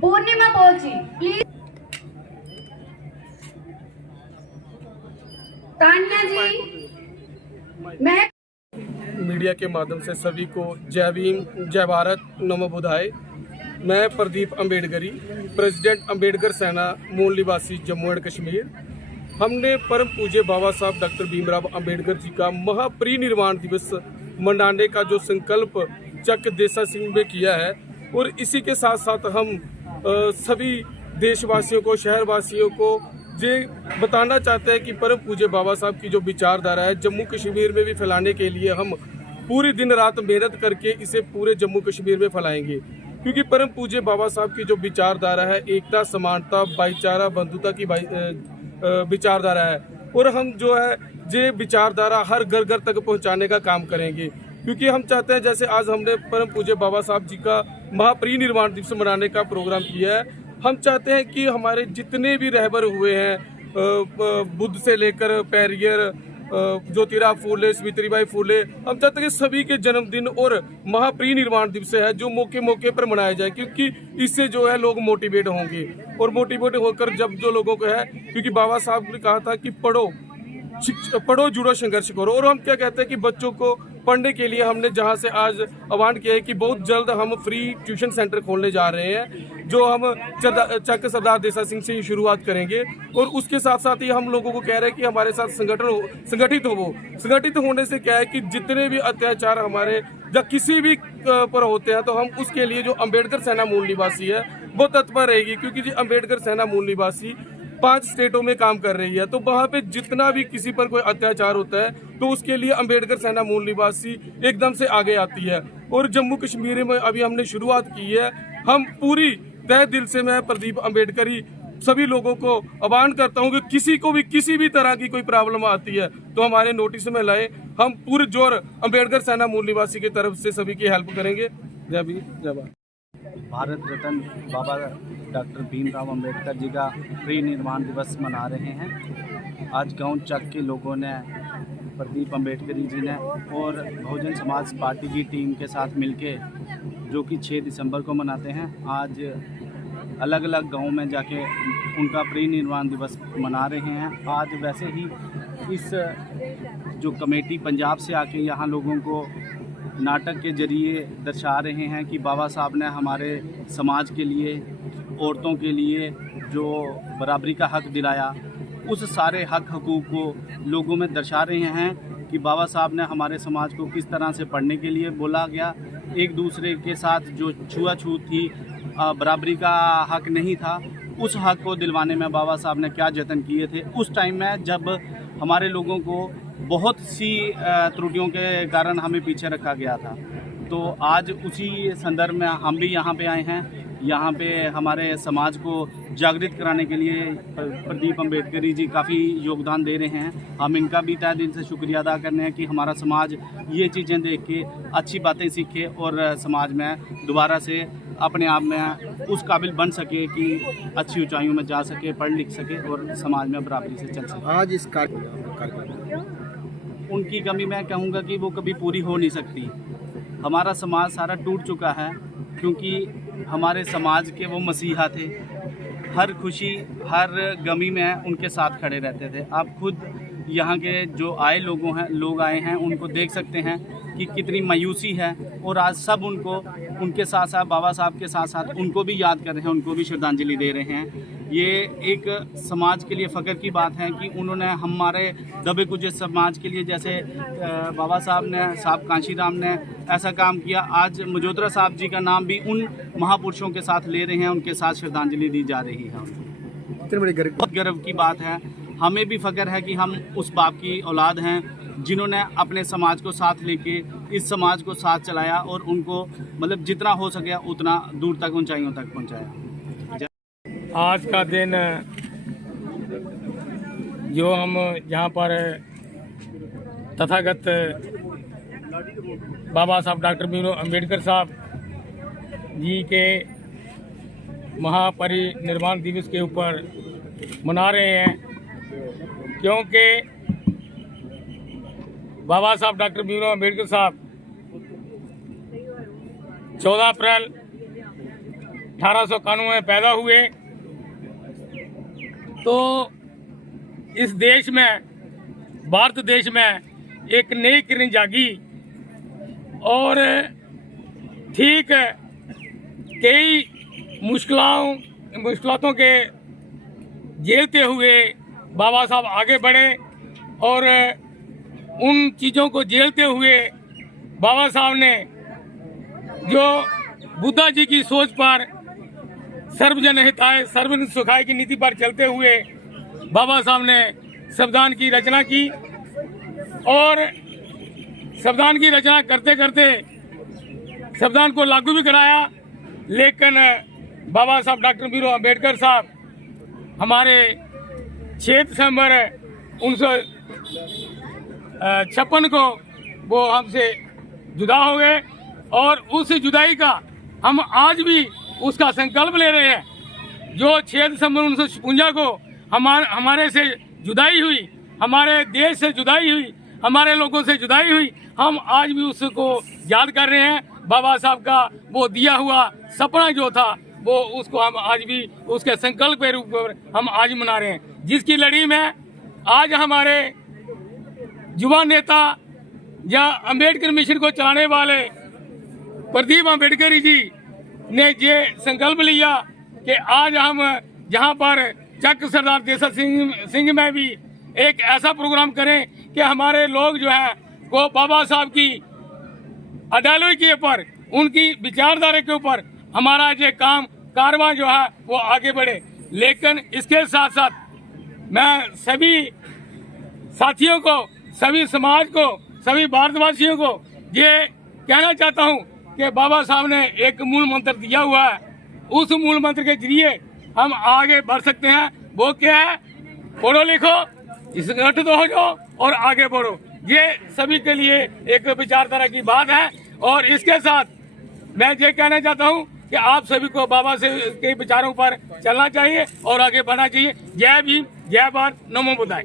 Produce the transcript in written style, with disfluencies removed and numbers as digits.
पूर्णिमा पहुंची प्लीज। तान्या जी, मैं मीडिया के माध्यम से सभी को जय भीम, जय भारत, नमो बुधाय। मैं प्रदीप अम्बेडकरी, प्रेसिडेंट अम्बेडकर सेना, मूल निवासी जम्मू एंड कश्मीर। हमने परम पूज्य बाबा साहब डॉक्टर भीमराव अम्बेडकर जी का महापरिनिर्वाण दिवस मनाने का जो संकल्प चक देसा सिंह में किया है, और इसी के साथ साथ हम सभी देशवासियों को, शहरवासियों को ये बताना चाहते हैं कि परम पूज्य बाबा साहब की जो विचारधारा है जम्मू कश्मीर में भी फैलाने के लिए हम पूरी दिन रात मेहनत करके इसे पूरे जम्मू कश्मीर में फैलाएंगे। क्योंकि परम पूज्य बाबा साहब की जो विचारधारा है एकता, समानता, भाईचारा, बंधुता की विचारधारा है, और हम जो है ये विचारधारा हर घर घर तक पहुंचाने का काम करेंगे। क्योंकि हम चाहते हैं, जैसे आज हमने परम पूज्य बाबा साहब जी का महापरिनिर्वाण दिवस मनाने का प्रोग्राम किया है, हम चाहते हैं कि हमारे जितने भी रहबर हुए हैं, बुद्ध से लेकर पेरियर, ज्योतिराव फूले, सावित्रीबाई फूले, हम चाहते हैं कि सभी के जन्मदिन और महापरिनिर्वाण दिवस है जो मौके मौके पर मनाया जाए। क्योंकि इससे जो है लोग मोटिवेट होंगे, और मोटिवेट होकर जब जो लोगों को है, क्योंकि बाबा साहब ने कहा था कि पढ़ो जुड़ो संघर्ष करो। और हम क्या कहते हैं कि बच्चों को पढ़ने के लिए हमने जहां से आज आह्वान किया है कि बहुत जल्द हम फ्री ट्यूशन सेंटर खोलने जा रहे हैं, जो हम चक सरदार देसा सिंह से ही शुरुआत करेंगे। और उसके साथ साथ ही हम लोगों को कह रहे हैं कि हमारे साथ संगठित होने से क्या है कि जितने भी अत्याचार हमारे या किसी भी पर होते हैं, तो हम उसके लिए जो अम्बेडकर सेना मूल निवासी है वो तत्पर रहेगी। क्योंकि जी अम्बेडकर सेना मूल निवासी 5 स्टेटों में काम कर रही है, तो वहाँ पे जितना भी किसी पर कोई अत्याचार होता है तो उसके लिए अम्बेडकर सेना मूल निवासी एकदम से आगे आती है। और जम्मू कश्मीर में अभी हमने शुरुआत की है। हम पूरी तहे दिल से, मैं प्रदीप अम्बेडकरी सभी लोगों को आह्वान करता हूँ कि किसी को भी किसी भी तरह की कोई प्रॉब्लम आती है तो हमारे नोटिस में लाए। हम पूरे जोर अम्बेडकर सेना मूल निवासी की तरफ से सभी की हेल्प करेंगे। जय भीम, जय भारत। भारत रत्न बाबा डॉक्टर भीमराव अम्बेडकर जी का परिनिर्वाण दिवस मना रहे हैं। आज गांव चक के लोगों ने, प्रदीप अम्बेडकरी जी ने और बहुजन समाज पार्टी की टीम के साथ मिलके, जो कि 6 दिसंबर को मनाते हैं, आज अलग अलग गांव में जाके उनका परिनिर्वाण दिवस मना रहे हैं। आज वैसे ही इस जो कमेटी पंजाब से आके यहाँ लोगों को नाटक के जरिए दर्शा रहे हैं कि बाबा साहब ने हमारे समाज के लिए, औरतों के लिए जो बराबरी का हक दिलाया, उस सारे हक हकूक़ को लोगों में दर्शा रहे हैं कि बाबा साहब ने हमारे समाज को किस तरह से पढ़ने के लिए बोला गया। एक दूसरे के साथ जो छुआछूत थी, बराबरी का हक नहीं था, उस हक को दिलवाने में बाबा साहब ने क्या जतन किए थे उस टाइम में, जब हमारे लोगों को बहुत सी त्रुटियों के कारण हमें पीछे रखा गया था। तो आज उसी संदर्भ में हम भी यहाँ पे आए हैं। यहाँ पे हमारे समाज को जागृत कराने के लिए प्रदीप अम्बेडकरी जी काफ़ी योगदान दे रहे हैं। हम इनका भी तहे दिल से शुक्रिया अदा करने हैं कि हमारा समाज ये चीज़ें देख के अच्छी बातें सीखे और समाज में दोबारा से अपने आप में उस काबिल बन सके कि अच्छी ऊंचाइयों में जा सके, पढ़ लिख सके और समाज में बराबरी से चल सके। आज इस कार्यक्रम उनकी कमी मैं कहूँगा कि वो कभी पूरी हो नहीं सकती। हमारा समाज सारा टूट चुका है, क्योंकि हमारे समाज के वो मसीहा थे। हर खुशी, हर गमी में उनके साथ खड़े रहते थे। आप खुद यहाँ के जो लोग आए हैं उनको देख सकते हैं कि कितनी मायूसी है। और आज सब उनको, उनके साथ साथ बाबा साहब के साथ साथ उनको भी याद कर रहे हैं, उनको भी श्रद्धांजलि दे रहे हैं। ये एक समाज के लिए फ़ख्र की बात है कि उन्होंने हमारे दबे कुचले समाज के लिए, जैसे बाबा साहब ने, साहब कांशीराम ने ऐसा काम किया, आज मजोदरा साहब जी का नाम भी उन महापुरुषों के साथ ले रहे हैं, उनके साथ श्रद्धांजलि दी जा रही है। बहुत गर्व की बात है। हमें भी फ़ख्र है कि हम उस बाप की औलाद हैं जिन्होंने अपने समाज को साथ लेके इस समाज को साथ चलाया और उनको मतलब जितना हो सके उतना दूर तक, ऊंचाइयों तक पहुंचाया। आज का दिन जो हम यहाँ पर तथागत बाबा साहब डॉक्टर भीमराव अम्बेडकर साहब जी के महापरिनिर्वाण दिवस के ऊपर मना रहे हैं, क्योंकि बाबा साहब डॉक्टर भीमराव अम्बेडकर साहब 14 अप्रैल 1891 में पैदा हुए। तो इस देश में, भारत देश में एक नई किरण जागी और ठीक कई मुश्किलों के झेलते हुए बाबा साहब आगे बढ़े और उन चीज़ों को झेलते हुए बाबा साहब ने जो बुद्धा जी की सोच पर सर्वजन हिताय सर्वजन सुखाय की नीति पर चलते हुए बाबा साहब ने संविधान की रचना की और संविधान की रचना करते करते संविधान को लागू भी कराया। लेकिन बाबा साहब डॉक्टर भीमराव अम्बेडकर साहब हमारे 6 दिसंबर 1956 को वो हमसे जुदा हो गए और उस जुदाई का हम आज भी उसका संकल्प ले रहे हैं। जो 6 दिसंबर 1956 को हमारे से जुदाई हुई, हमारे देश से जुदाई हुई, हमारे लोगों से जुदाई हुई, हम आज भी उसको याद कर रहे हैं। बाबा साहब का वो दिया हुआ सपना जो था वो उसको हम आज भी उसके संकल्प के रूप में हम आज मना रहे हैं। जिसकी लड़ी में आज हमारे युवा नेता या अम्बेडकर मिशन को चलाने वाले प्रदीप अम्बेडकर जी ने ये संकल्प लिया कि आज हम जहां पर चक सरदार देसा सिंह में भी एक ऐसा प्रोग्राम करें कि हमारे लोग जो है वो बाबा साहब की आइडियोलॉजी के ऊपर, उनकी विचारधारा के ऊपर हमारा ये कारवां जो है वो आगे बढ़े। लेकिन इसके साथ साथ मैं सभी साथियों को, सभी समाज को, सभी भारतवासियों को ये कहना चाहता हूँ कि बाबा साहब ने एक मूल मंत्र दिया हुआ है। उस मूल मंत्र के जरिए हम आगे बढ़ सकते हैं। वो क्या है? पढ़ो लिखो, संगठित हो जाओ और आगे बढ़ो। ये सभी के लिए एक विचारधारा की बात है। और इसके साथ मैं ये कहना चाहता हूँ कि आप सभी को बाबा से के विचारों पर चलना चाहिए और आगे बढ़ना चाहिए। जय भीम, जय भारत, नमो बुद्धाय।